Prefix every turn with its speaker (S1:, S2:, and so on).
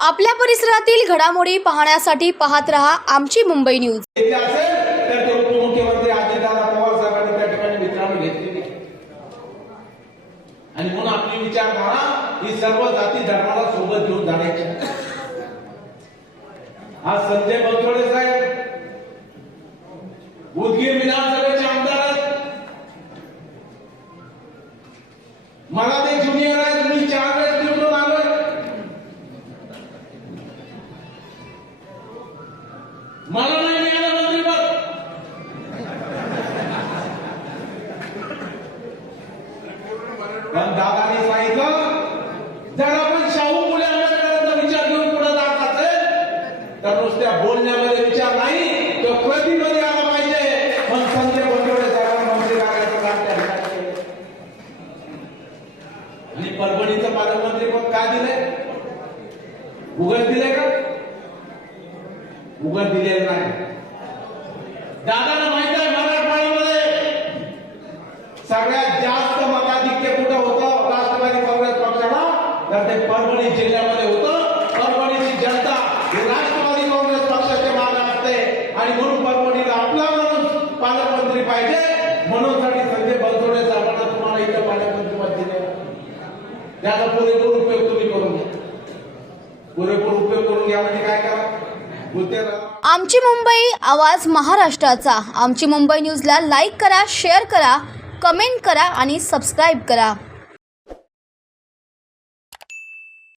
S1: आपल्या परिसरातील घडामोडी पाहण्यासाठी पाहत रहा आमची मुंबई न्यूज.
S2: आणि म्हणून आपली विचारधारा ही सर्व जाती धर्माला सोबत घेऊन जाण्याची आज संजय बनसोडे साहेब उदगीर विधानसभेचे मला ते ज्युनियर आहेत मी चार वेळेस निवडून आलोय. मला नाही मिळालं मंत्रीपद. पण दादाने सांगितलं जर आपण शाहू फुले आंबेडकरांचा विचार घेऊन पुढे जात असेल तर नुसत्या बोलण्यामध्ये विचार नाही तो कृतीमध्ये आला पाहिजे पण संजय आणि परभणीचं पालकमंत्रीपद काय दिलंय? उघड दिलंय का? उघड दिले नाही. दादाला माहीत आहे मराठवाड्यामध्ये सगळ्यात जास्त मताधिक्य कुठं होतं? राष्ट्रवादी काँग्रेस पक्षाला? तर ते परभणी जिल्ह्यामध्ये होतं. परभणीची जनता ही राष्ट्रवादी काँग्रेस पक्षाच्या मागे असते. आणि म्हणून परभणीला आपला माणूस पालकमंत्री पाहिजे. म्हणून साठी संजय बनसोडे साहेबांना तुम्हाला इथं पालकमंत्री पद दिले त्याचा पुरेपूर उपयोग तुम्ही करून घ्या. पुरेपूर उपयोग करून घ्या म्हणजे काय करा? गुत्ते
S1: आमची मुंबई आवाज महाराष्ट्राचा. आमची मुंबई न्यूजला लाईक करा शेअर करा कमेंट करा आणि सबस्क्राईब करा.